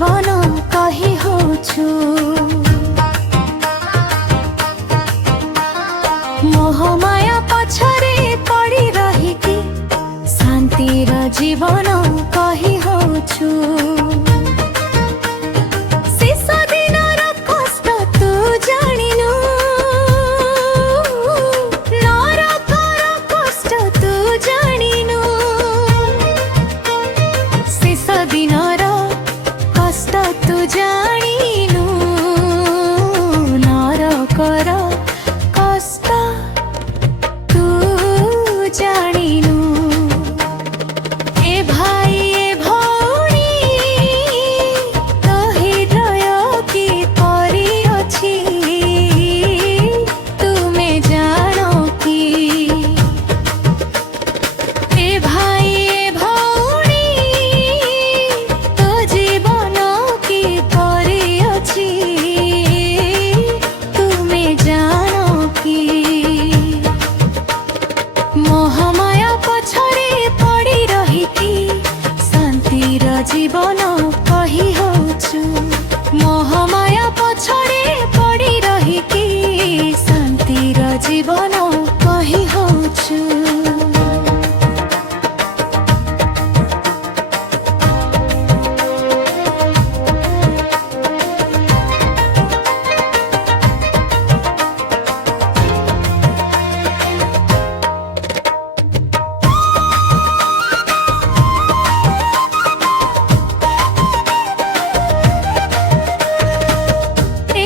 जीवन कही होछु मोहमाया पछरे पड़ी रही कि शांतिर जीवन कही होछु शेष दिनर कष्ट तू जानिनु नरकर कष्ट तू जानिनु शेष दिनर कष्ट तू जानिनु नरकर कष्ट तू जानिनु ए भाई ए भौणी तो हृदय की परी अछि तुमे जानो कि ए भाई ए भौणी तो जीवन की परी अछि तुमे जानो कि मोहमाया पछरे पड़ी रही कि शांतिर जीवन कही होछु मोहमाया पछरे पड़ी रही कि शांतिर जीवन कही होछु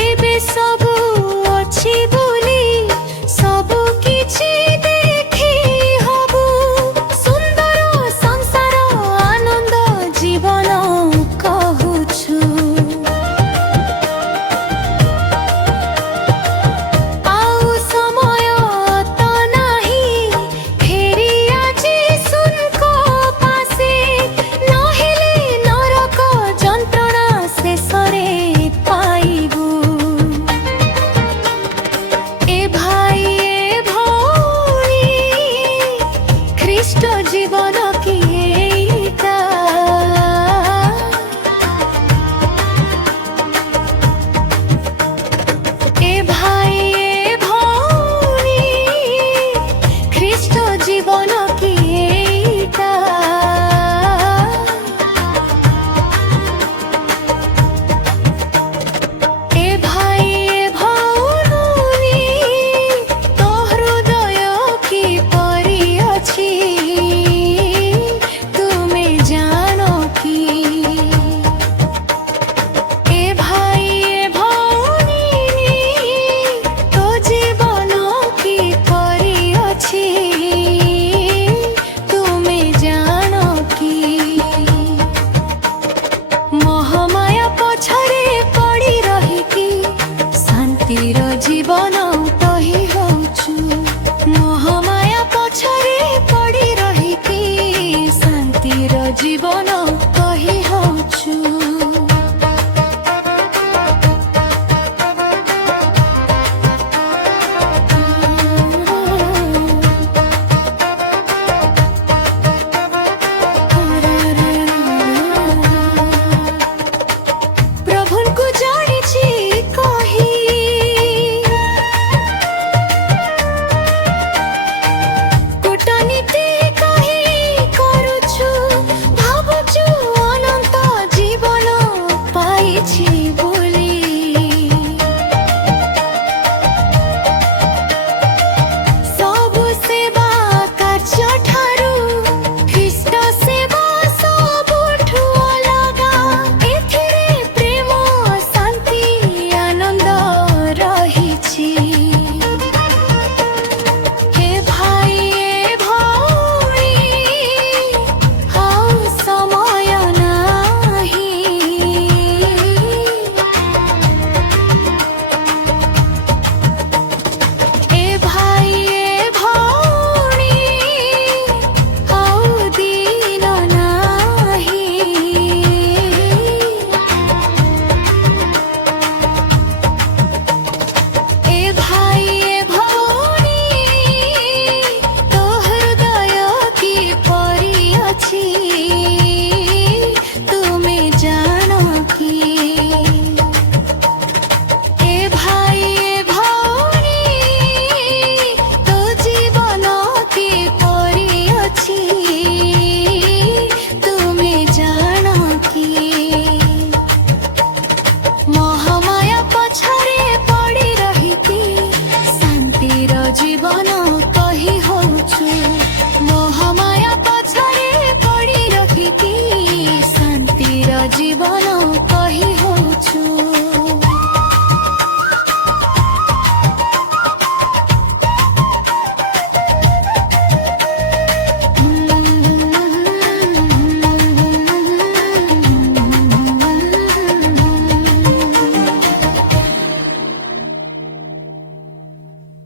एबे सबु अछि बोली सबु किछि देखि हबु सुंदर संसार आनंद जीवन कहुछु आउ समय त नाही फेरि आजि सुनको पासे नहेले नरक जंत्रणा शेषरे पाइबु ए भाई ए भौणी ख्रीष्ट जीवन की एइटा ए भाई ए भौणी ख्रीष्ट जीवन